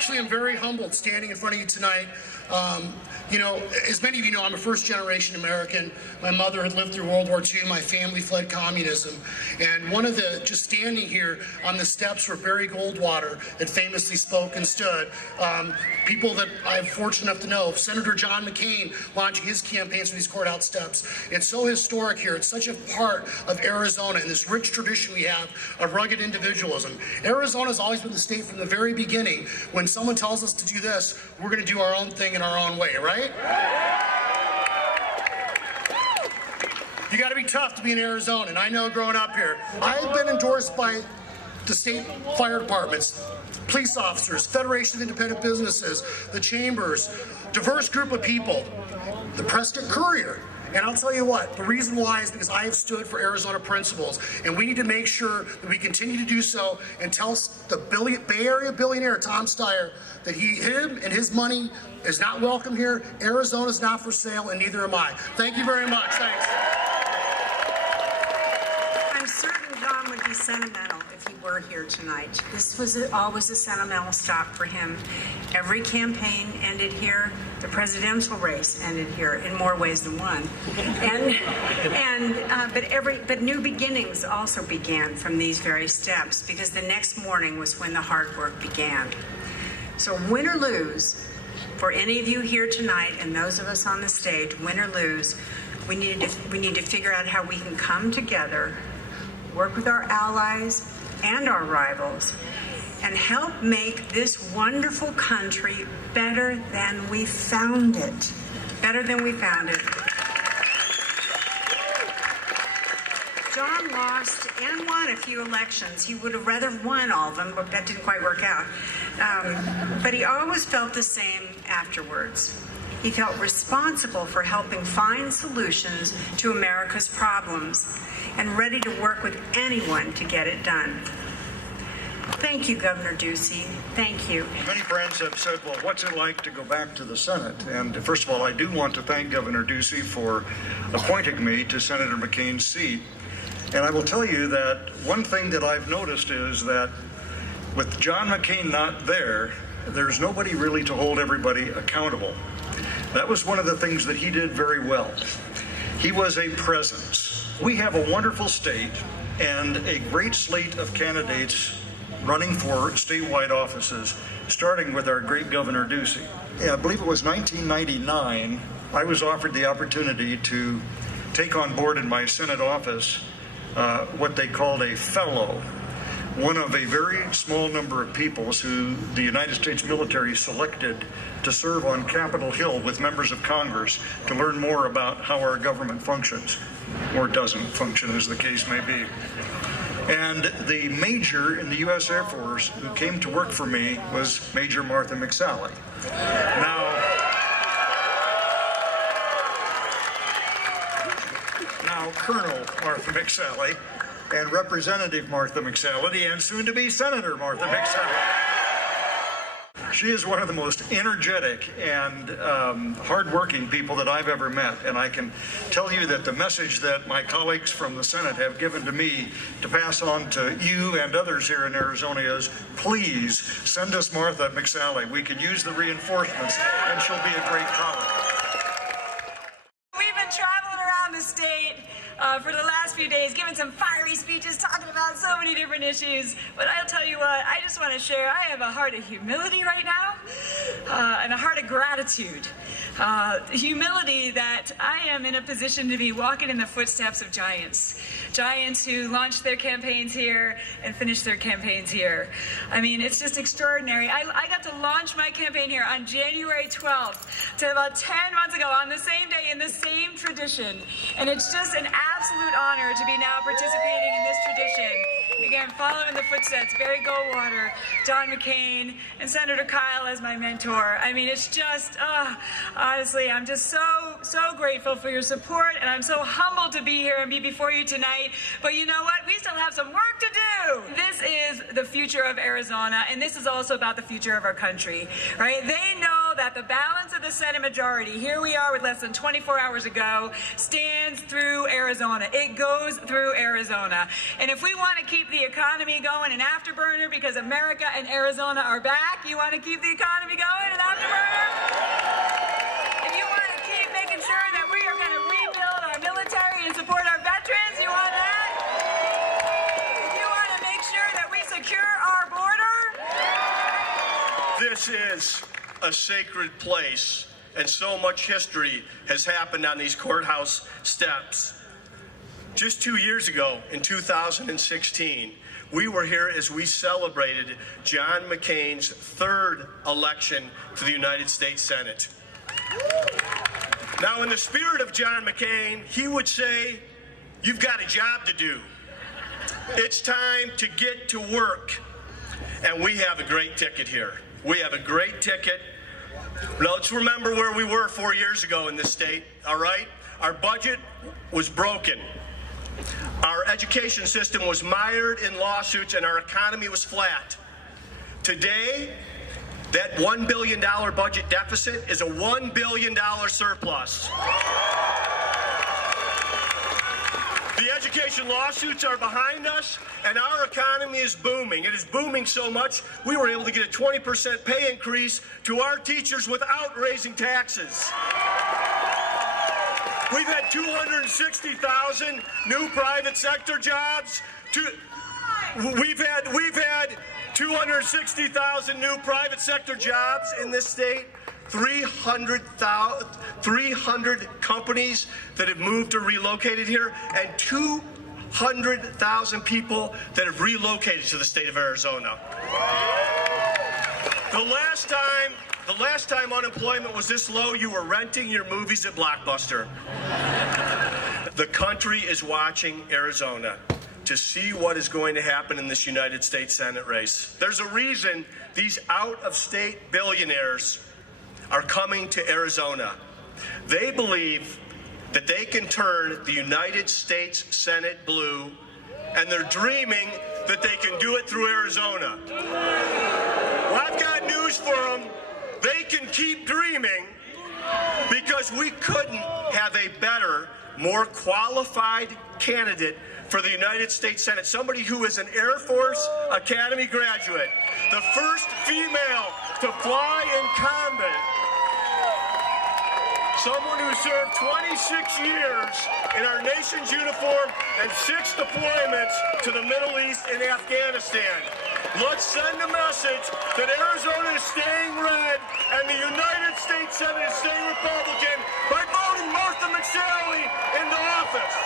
actually am very humbled standing in front of you tonight. You know, as many of you know, I'm a first-generation American. My mother had lived through World War II. My family fled communism. And one of the, just standing here on the steps where Barry Goldwater had famously spoke and stood, people that I'm fortunate enough to know, Senator John McCain launching his campaigns from these courthouse steps. It's so historic here. It's such a part of Arizona and this rich tradition we have of rugged individualism. Arizona's always been the state from the very beginning. When someone tells us to do this, we're going to do our own thing in our own way, right? You got to be tough to be an Arizonan. I know growing up here. I've been endorsed by the state fire departments, police officers, Federation of Independent Businesses, the chambers, diverse group of people, the Prescott Courier. And I'll tell you what, the reason why is because I have stood for Arizona principles, and we need to make sure that we continue to do so and tell the Bay Area billionaire Tom Steyer that him and his money is not welcome here. Arizona's not for sale, and neither am I. Thank you very much. Thanks. I'm certain John would be sentimental if he were here tonight. This was always a sentimental stop for him. Every campaign ended here. The presidential race ended here in more ways than one. But new beginnings also began from these very steps, because the next morning was when the hard work began. So win or lose, for any of you here tonight and those of us on the stage, win or lose, we need to figure out how we can come together, work with our allies and our rivals, and help make this wonderful country better than we found it. Better than we found it. John lost and won a few elections. He would have rather won all of them, but that didn't quite work out. But he always felt the same afterwards. He felt responsible for helping find solutions to America's problems and ready to work with anyone to get it done. Thank you, Governor Ducey. Thank you. Many friends have said, well, what's it like to go back to the Senate? And first of all, I do want to thank Governor Ducey for appointing me to Senator McCain's seat. And I will tell you that one thing that I've noticed is that with John McCain not there, there's nobody really to hold everybody accountable. That was one of the things that he did very well. He was a presence. We have a wonderful state and a great slate of candidates running for statewide offices, starting with our great Governor Ducey. I believe it was 1999, I was offered the opportunity to take on board in my Senate office what they called a fellow, one of a very small number of peoples who the United States military selected to serve on Capitol Hill with members of Congress to learn more about how our government functions, or doesn't function as the case may be. And the major in the U.S. Air Force who came to work for me was Major Martha McSally. Now Colonel Martha McSally and Representative Martha McSally and soon to be Senator Martha McSally. She is one of the most energetic and hardworking people that I've ever met, and I can tell you that the message that my colleagues from the Senate have given to me to pass on to you and others here in Arizona is, please send us Martha McSally. We can use the reinforcements, and she'll be a great colleague. We've been traveling around the state for the last few days, giving some fiery speeches, talking about so many different issues. But I'll tell you what, I just want to share, I have a heart of humility right now, and a heart of gratitude. Humility that I am in a position to be walking in the footsteps of giants. Giants who launched their campaigns here and finished their campaigns here. I mean, it's just extraordinary. I got to launch my campaign here on January 12th, to about 10 months ago, on the same day, in the same tradition. And it's just an absolute honor to be now participating in this tradition. Again, following the footsteps, Barry Goldwater, John McCain, and Senator Kyle as my mentor. I mean, it's just, honestly, I'm just so grateful for your support, and I'm so humbled to be here and be before you tonight. But you know what? We still have some work to do. This is the future of Arizona, and this is also about the future of our country, right? They know know that the balance of the Senate majority, here we are with less than 24 hours ago, stands through Arizona. It goes through Arizona. And if we want to keep the economy going in Afterburner because America and Arizona are back, you want to keep the economy going in Afterburner? If you want to keep making sure that we are going to rebuild our military and support our veterans, you want that? If you want to make sure that we secure our border? This is a sacred place, and so much history has happened on these courthouse steps. Just 2 years ago, in 2016, we were here as we celebrated John McCain's third election to the United States Senate. Now, in the spirit of John McCain, he would say, "You've got a job to do. It's time to get to work." And we have a great ticket here. We have a great ticket. Now, let's remember where we were 4 years ago in this state, all right? Our budget was broken. Our education system was mired in lawsuits, and our economy was flat. Today, that $1 billion budget deficit is a $1 billion surplus. The education lawsuits are behind us, and our economy is booming. It is booming so much, we were able to get a 20% pay increase to our teachers without raising taxes. We've had 260,000 new private sector jobs. We've had 260,000 new private sector jobs in this state. 300 companies that have moved or relocated here, and 200,000 people that have relocated to the state of Arizona. The last time unemployment was this low, you were renting your movies at Blockbuster. The country is watching Arizona to see what is going to happen in this United States Senate race. There's a reason these out-of-state billionaires are coming to Arizona. They believe that they can turn the United States Senate blue, and they're dreaming that they can do it through Arizona. Well, I've got news for them. They can keep dreaming, because we couldn't have a better, more qualified candidate for the United States Senate, somebody who is an Air Force Academy graduate, the first female to fly in combat, someone who served 26 years in our nation's uniform and 6 deployments to the Middle East and Afghanistan. Let's send a message that Arizona is staying red and the United States Senate is staying Republican by voting Martha McSally into office.